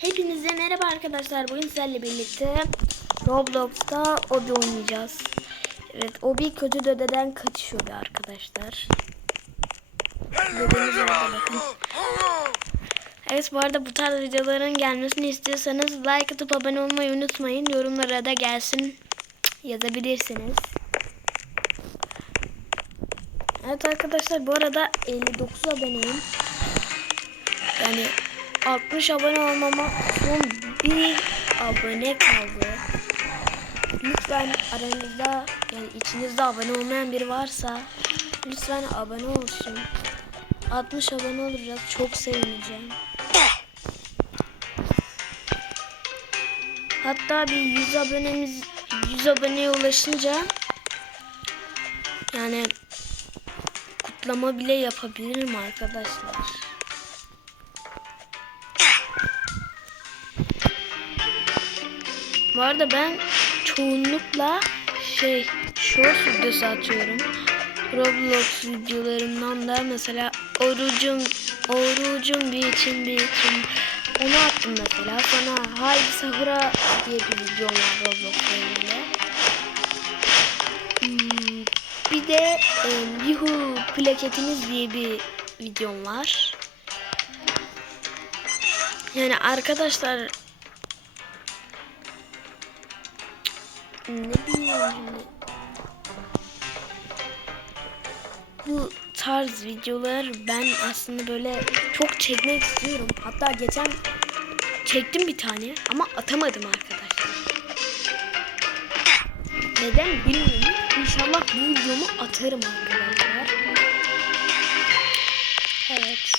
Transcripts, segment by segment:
Hepinize merhaba arkadaşlar. Bugün sizlerle birlikte Roblox'ta Obi oynayacağız. Evet, Obi kötü dededen kaçıyor arkadaşlar. Bakın. Evet bu arada bu tarz videoların gelmesini istiyorsanız like atıp abone olmayı unutmayın. Yorumlara da gelsin yazabilirsiniz. Evet arkadaşlar bu arada 59 aboneyim. Yani 60 abone olmama son bir abone kaldı. Lütfen aranızda yani içinizde abone olmayan biri varsa lütfen abone olsun. 60 abone olacağız. Çok sevineceğim. Hatta bir 100 abonemiz 100 aboneye ulaşınca yani kutlama bile yapabilirim arkadaşlar. Bu arada ben çoğunlukla şey short videosu atıyorum. Roblox videolarımdan da mesela orucum orucum bir için bir için onu attım mesela. Sonra haydi sahura diye bir videom var Roblox'la ilgili. Hmm, bir de e, Yuhu plaketiniz diye bir videom var. Yani arkadaşlar ne bileyim şimdi. Bu tarz videolar ben aslında böyle çok çekmek istiyorum. Hatta geçen çektim bir tane ama atamadım arkadaşlar. Neden bilmiyorum. İnşallah bu videomu atarım arkadaşlar. Evet.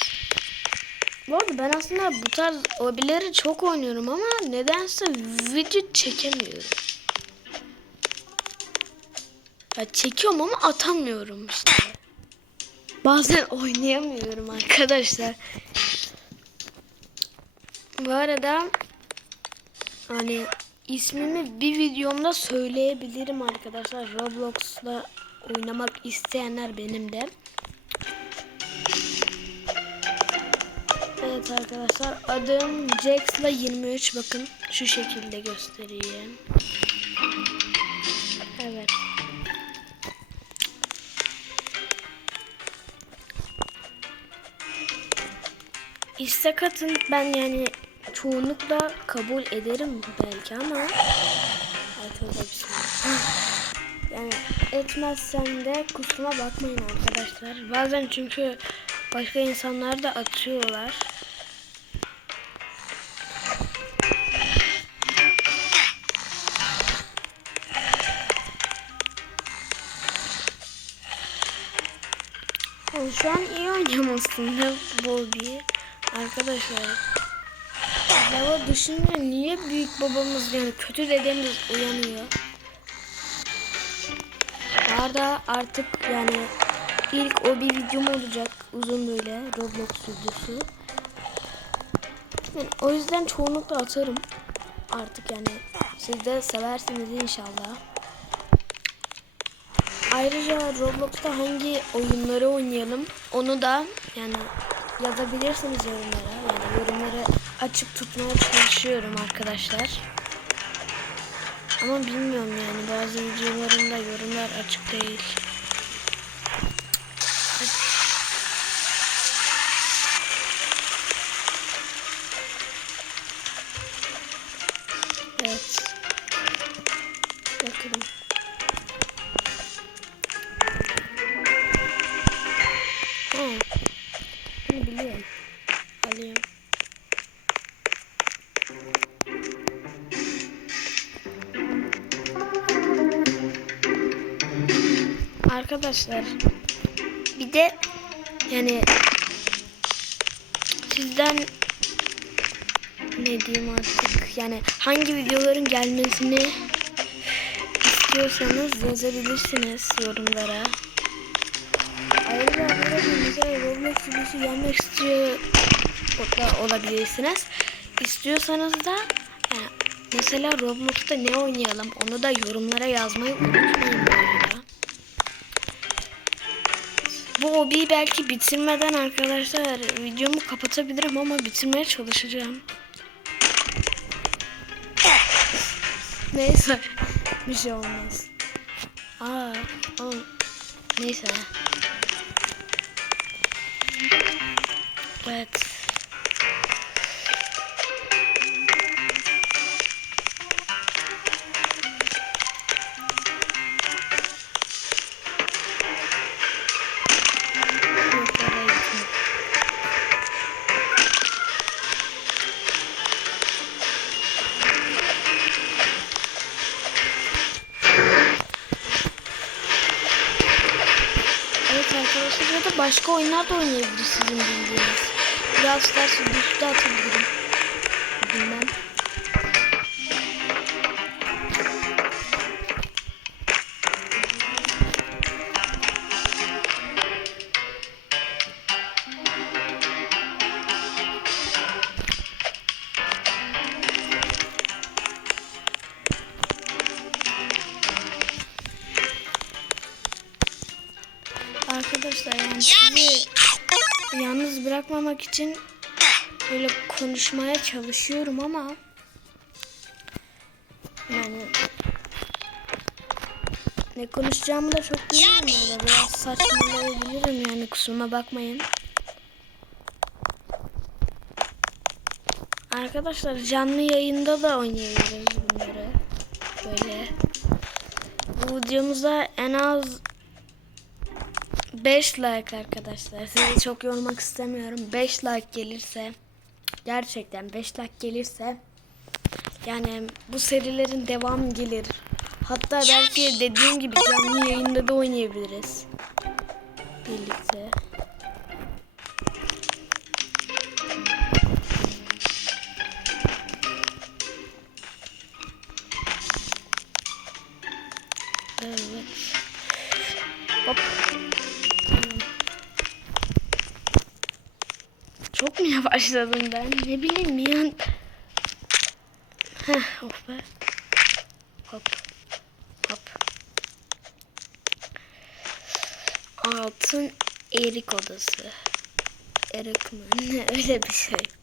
Bu arada ben aslında bu tarz hobileri çok oynuyorum ama nedense video çekemiyorum. Ya çekiyorum ama atamıyorum işte. Bazen oynayamıyorum arkadaşlar. Bu arada hani ismimi bir videomda söyleyebilirim arkadaşlar. Roblox'la oynamak isteyenler benim de. Evet arkadaşlar adım Jax'la 23 bakın şu şekilde göstereyim. İstek atın ben yani çoğunlukla kabul ederim belki ama bismillah. yani etmezsem de kusuruma bakmayın arkadaşlar. Bazen çünkü başka insanlar da atıyorlar. Yani şu an iyi oynuyorum aslında Bobby. Arkadaşlar. Lava düşünce niye büyük babamız yani kötü dedemiz uyanıyor? Bu arada artık yani ilk o bir videom olacak uzun böyle Roblox videosu. Yani o yüzden çoğunlukla atarım. Artık yani siz de seversiniz inşallah. Ayrıca Roblox'ta hangi oyunları oynayalım onu da yani yazabilirsiniz yorumlara. Yani yorumları açık tutmaya çalışıyorum arkadaşlar. Ama bilmiyorum yani bazı videolarımda yorumlar açık değil. Arkadaşlar bir de yani sizden ne diyeyim artık yani hangi videoların gelmesini istiyorsanız yazabilirsiniz yorumlara. Ayrıca mesela Roblox videosu gelmek istiyor olabilirsiniz. İstiyorsanız da yani mesela Roblox'ta ne oynayalım onu da yorumlara yazmayı unutmayın bu hobiyi belki bitirmeden arkadaşlar videomu kapatabilirim ama bitirmeye çalışacağım. Neyse bir şey olmaz. Aa, aa. neyse. Evet. Başka oyunlar da oynayabiliriz sizin bildiğiniz. Biraz Stars videosu da atabilirim. Bilmem. Bırakmamak için böyle konuşmaya çalışıyorum ama yani ne konuşacağımı da çok bilmiyorum. Biraz saçmalayabilirim yani kusuruma bakmayın. Arkadaşlar canlı yayında da oynayabiliriz bunları. Böyle. Bu videomuza en az 5 like arkadaşlar. Sizi çok yormak istemiyorum. 5 like gelirse gerçekten 5 like gelirse yani bu serilerin devamı gelir. Hatta belki dediğim gibi canlı yayında da oynayabiliriz. Birlikte. Yavaşladım ben? Ne bileyim an. Heh, oh be. Hop. Hop. Altın erik odası. Erik mi? Öyle bir şey.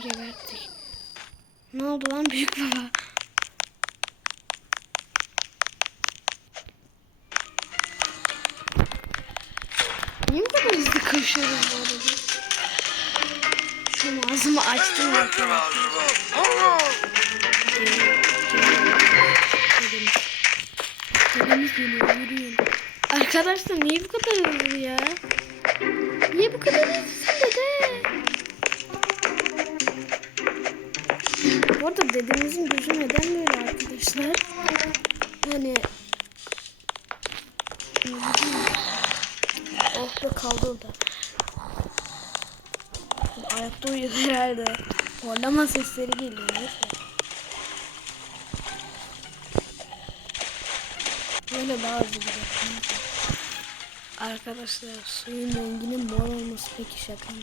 Geberttik. Ne oldu lan büyük baba? Niye bu kadar hızlı koşuyoruz bu arada? Şu ağzımı açtım. Dedemiz geliyor, yürüyün. Arkadaşlar niye bu kadar hızlı ya? Niye bu kadar hızlısın dede? Bu arada dedemizin gözü neden böyle arkadaşlar? Bileyim. Oh be kaldı orada. Ayakta uyuyor herhalde. Horlama sesleri geliyor neyse. Böyle hızlı gidiyor. Arkadaşlar suyun renginin mor olması peki şaka mı?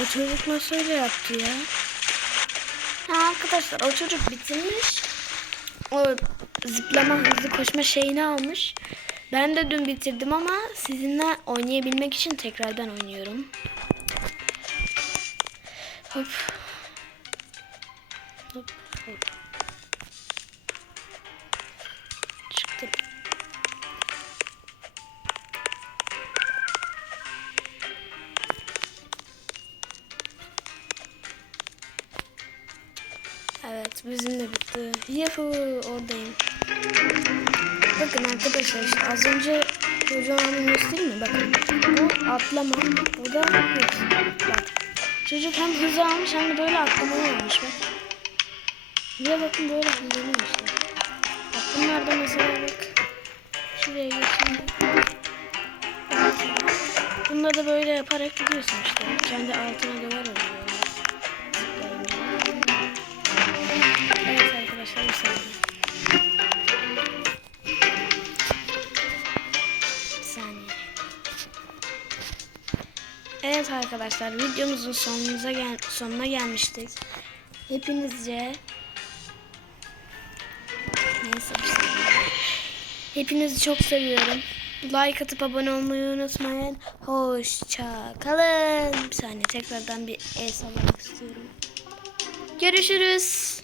O çocuk nasıl öyle yaptı ya? Ha arkadaşlar o çocuk bitirmiş. O zıplama hızlı koşma şeyini almış. Ben de dün bitirdim ama sizinle oynayabilmek için tekrardan oynuyorum. Hop. Hop bizim de bitti. Yahoo oradayım. Bakın arkadaşlar işte az önce çocuğun göstereyim mi? Bakın bu atlama. Bu da hız. Bak. Çocuk hem hızı almış hem de böyle atlamalı olmuş bak. Bir bakın böyle işte. Bak bunlar da mesela bak. Şuraya geçeyim. Bunları da böyle yaparak gidiyorsun işte. Kendi altına duvar oluyor. Saniye. Evet arkadaşlar videomuzun sonumuza gel sonuna gelmiştik. Hepinizce Neyse. Hepinizi çok seviyorum. Like atıp abone olmayı unutmayın. Hoşça kalın. Bir saniye tekrardan bir el sallamak istiyorum. Görüşürüz.